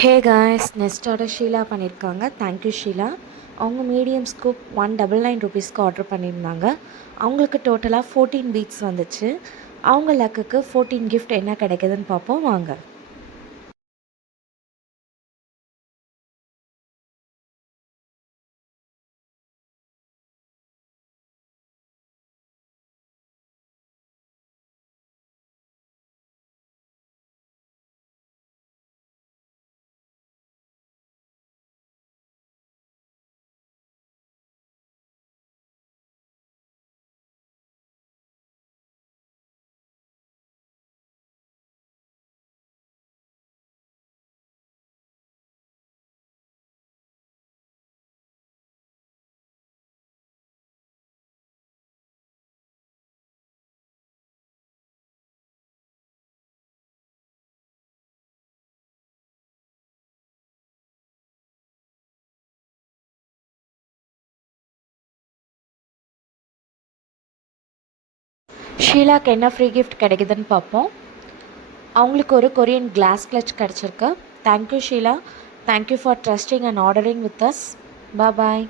ஹே guys, next order Sheela பண்ணியிருக்காங்க. Thank you Sheela. அவங்க medium scoop 199 ஆர்டர் பண்ணியிருந்தாங்க. அவங்களுக்கு டோட்டலாக 14 பீட்ஸ் வந்துச்சு. அவங்க லக்குக்கு 14 கிஃப்ட் என்ன கிடைக்குதுன்னு பார்ப்போம் வாங்க. ஷீலாக்கு என்ன ஃப்ரீ கிஃப்ட் கிடைக்குதுன்னு பார்ப்போம். அவங்களுக்கு ஒரு கொரியன் கிளாஸ் கிளச் கிடச்சிருக்கு. Thank you Sheela. Thank you for trusting and ordering with us. Bye.